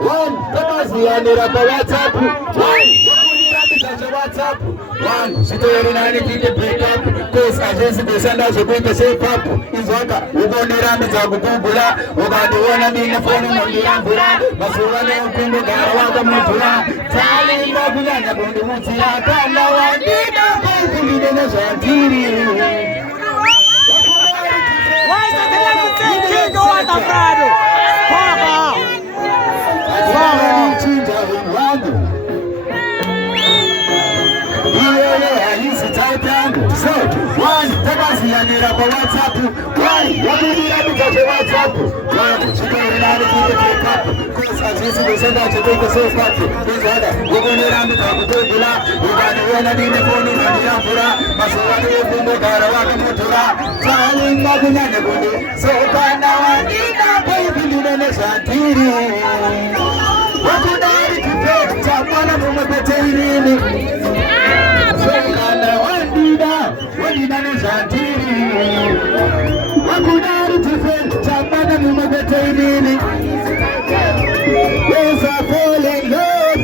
One, Tamazianira for WhatsApp. One, WhatsApp. One, Sitori Nani Kite break up. Cause agency to send us a bit of safe up. Is what we're going to run the Zabubula. We're going to run the phone on the Ambula. Masurana and Kundu Garawaka Mutula. Tali Mabulana Bundutia. Kala Wadina. Why is that the same go at the Prado? So, one, Tamazianira for WhatsApp. One, what do you have to WhatsApp? One, Sitori Nani Kite break up. Cause agency to send us a bit of safe up. Is what we're going to run the Zabubula. We're going to run the phone on the Ambula. Masurana and Kundu Garawaka Mutula. Tali Mabulana Bundu. So, Kana Wadina, baby, you know, Santiri. What could I do? Tapana from a potato. So, Kana Wadina, Wadina Santiri. What could I do? Tapana from a potato. Yes, I fall in love.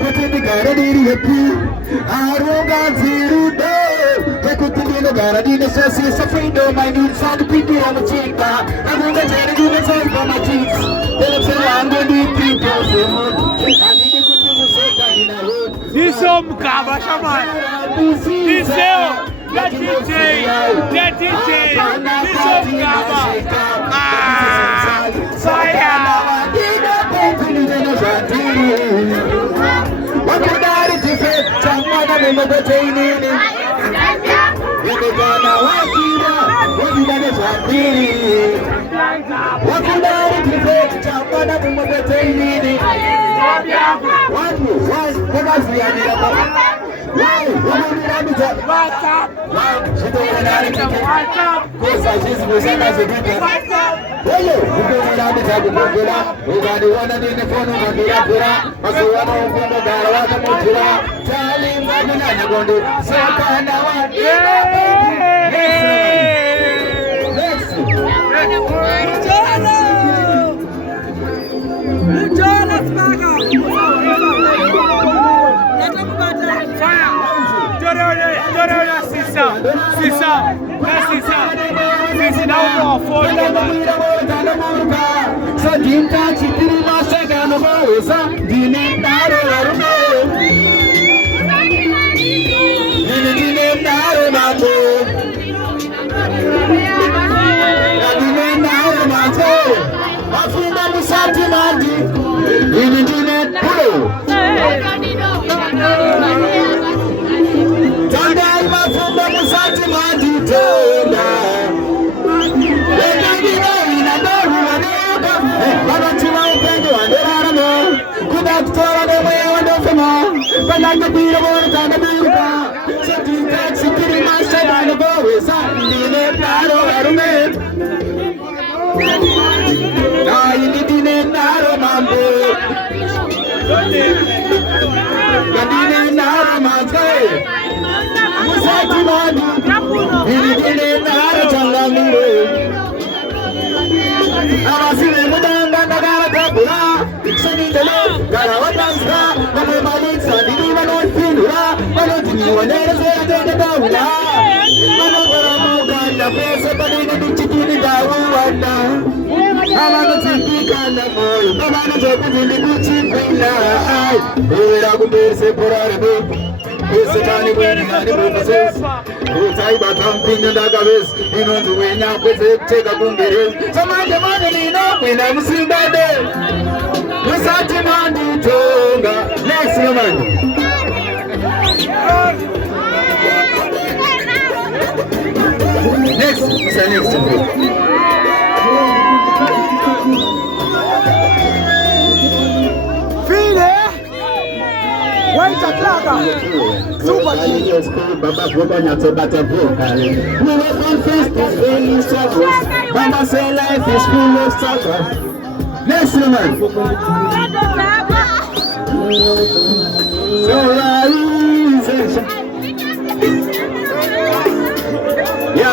But in the garden, I don't got zero door. Take it to the garden, so she's afraid of my needs. And the people on the cheek. I'm going to tell you the same for my cheeks. Tell us I'm going to be people. This is Mukaba Shaman. This is the DJ. This is Mukaba. Fire. What could I do? Someone in the training. What could I do? Someone in the training. One, what was the idea? Why? What's up? She don't want to because I just was in as a bit. Hello, we're going to have the Tabula. We're going to run in the phone on the Apura. Masurana and Kundu Garawaka Mutula. Tali Mabulana Bundu. So Kana Wadina. Super genius, Baba Gobanya to Batabu. We were on face to face struggles. Mama say life is full of struggles. Next woman. So yeah.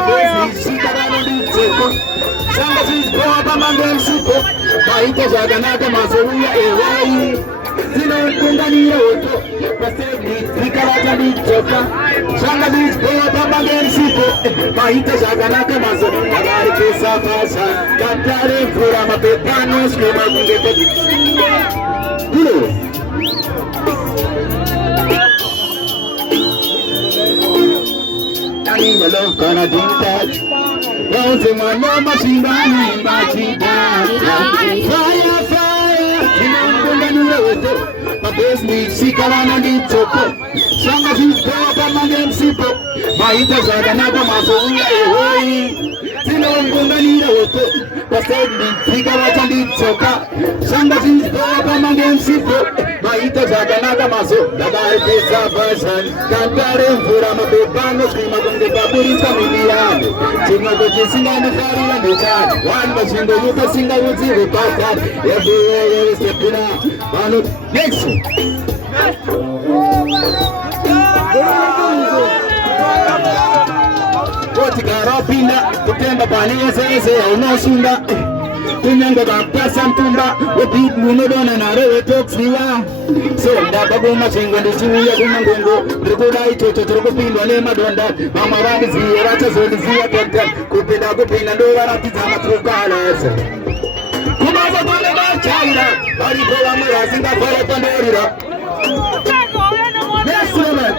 Fire. mitseko Sanga zizikoa pamange msipo Maita zaganaka mazoruya ewai Zinokundanira oto Pasegi Nikarata mitoka Sanga zizikoa pamange msipo Maita zaganaka mazoruya Agari kesa fasa Kantare fura mapetano Skema kungete Hello Hello, kana dinta Rose mwana mashindani machida Fire, fire Tinambunga nuweto Mabes ni sikarana ni toko Shanga zizikoa pamange msipo Maita zaganaka mazoruya ehoi Tinambunga nuweto Pasegi sikarata ni toka Shanga zizikoa pamange msipo Maita zaganaka mazo Dagari pesa basan Kantare mfura mapepano Skima kunde baburi kamiliano Chima kuchi singa nifari ya nijani Wanda shingo yuka singa uzi rupata Everywhere you step in out Manu, next Koti karopinda Kutemba pani ese ya unosunda Kunyanga kapasa mtumba Wapit munodona na rewe toksiwa So ndabago machengo ndishuya kumangongo Ndrikuda itoto turukupindwa ne madonda Mama wani ziye racha zoli ziya tonta Kupinda kupinda ndoga ratizama trukalasa Kumaza kule bachaira Walipowa mwera singa fara pandorira Yes, woman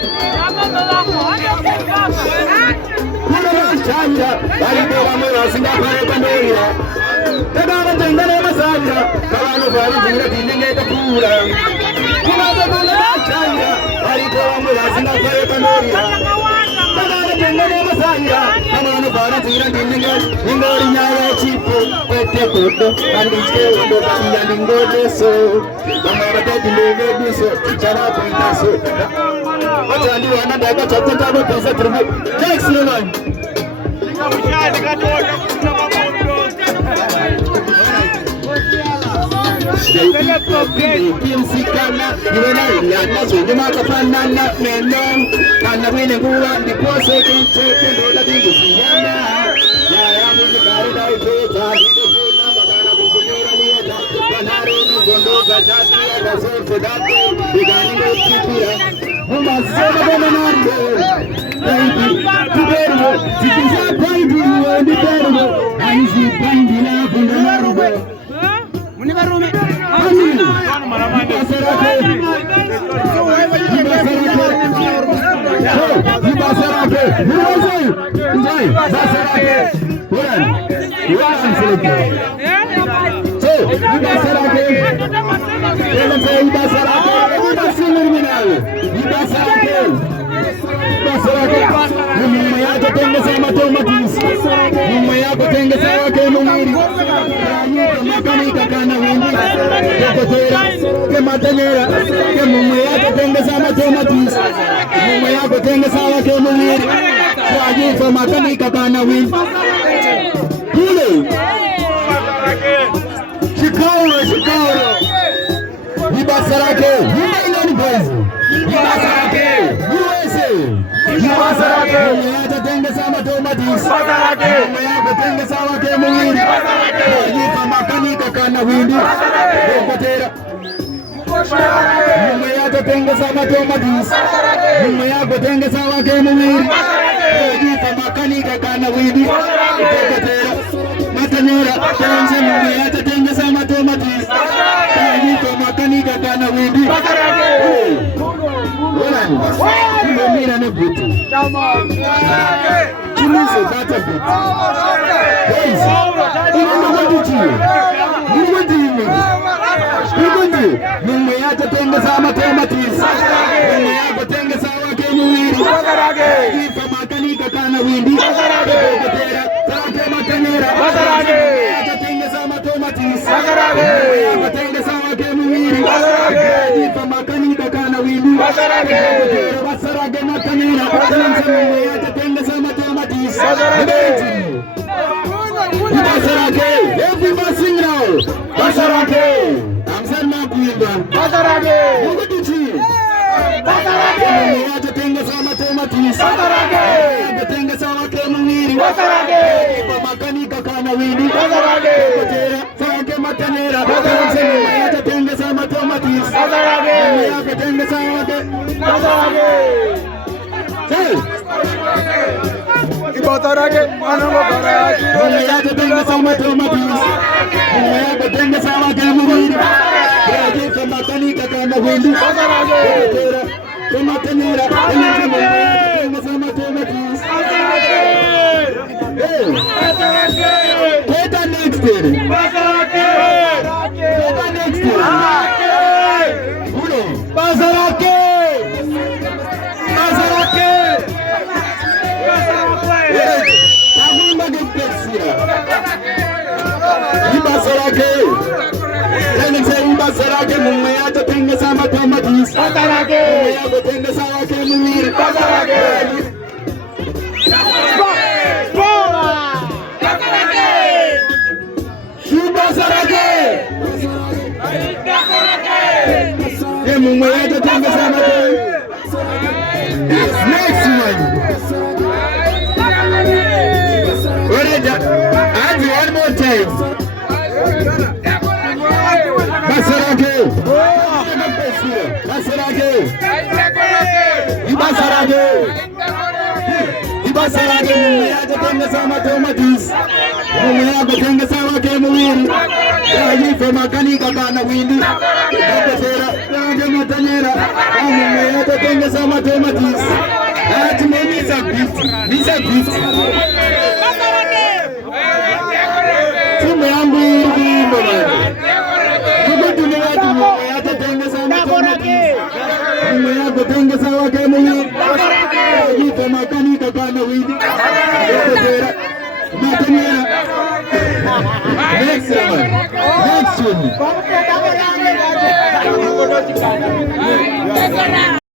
Kule bachaira Walipowa mwera singa fara pandorira Tagara tengane masanja Kawano fari zira dinenge kapura Kumaza kule bachaira Walipowa mwera singa fara pandorira Tagara tengane masanja Kawano fari zira dinenge Ningori nyaya chipo Kwete koto Andiste undo kaya ningode so Kamara teti ndege biso Chana kuita so Wachandi wana daga chote tabo pesa trubu Next level Kimsikana Niwena ilana Zunduma kapanana Menon Kana wine nguwa Ndipose kinchete Ndola dingu siyana Yaya muzikari na ipeta Hido kuna magana kusunyura niyeta Kanari nigondo Gachati ya gasofe dati Bigani ngotipira Mumazema bwana nande Baby Tubergo Zikisa paidu Ndi bergo Aizi pandi na funda narugo Munibarume Matanyera, que mumia tenga sama tomatis, mumia tenga sawa ke mumir, kaji to matani kabana win. Kule, Chicago, Ibasarake, United Boys, Ibasarake, USA, Ibasarake, mumia tenga sama tomatis, mumia tenga sawa ke mumir, kaji to matani kabana win. Mumma yako tenga sama tomatis Mumma yako tenga sawa ke mumiri Ejita makani kakana widi Tekatera Matanyera Tense mumma yako tenga sama tomatis Ejita makani kakana widi Olani Mumira ne buti Chimiso bata buti Guys Mumma yako tenga sama tomatis Mumma yako tenga sawa ke mumiri Ejita makani kakana widi Tekatera Sarake makanera Yako tenga sama tomatis Mumma yako tenga sawa ke mumiri Ejita makani kakana widi Tekatera Basarage makanera Mumma yako tenga sama tomatis Basarage Everybody sing now Basarage Basarage Mugudichi Basarage Mumia tenga sama tomatis Basarage tenga sama ke mungiri Basarage makani kana windi Bazarage Sarake matanera Bazarage Tenga sama tomatis Bazarage Tenga sama Bazarage Bazarage Anamo Bazarage Tenga sama tomatis Tenga sama gamuri Raje sama kani kana windi Bazarage Tomatanera Tenga sama tomatis Get the next day. Bazarake. Next one. One more time. Bazarage. Bazarage. Tenga sama tomatis. Tenga sama kemuwiri. Raji fema kani kakana windi. Matanera. Tenga sama tomatis. Nisa gift. Tume yangu hii mbona. Tenga sama tomatis. Tenga sama kemuwiri. Raji fema kani kakana windi. Matanera. Next one.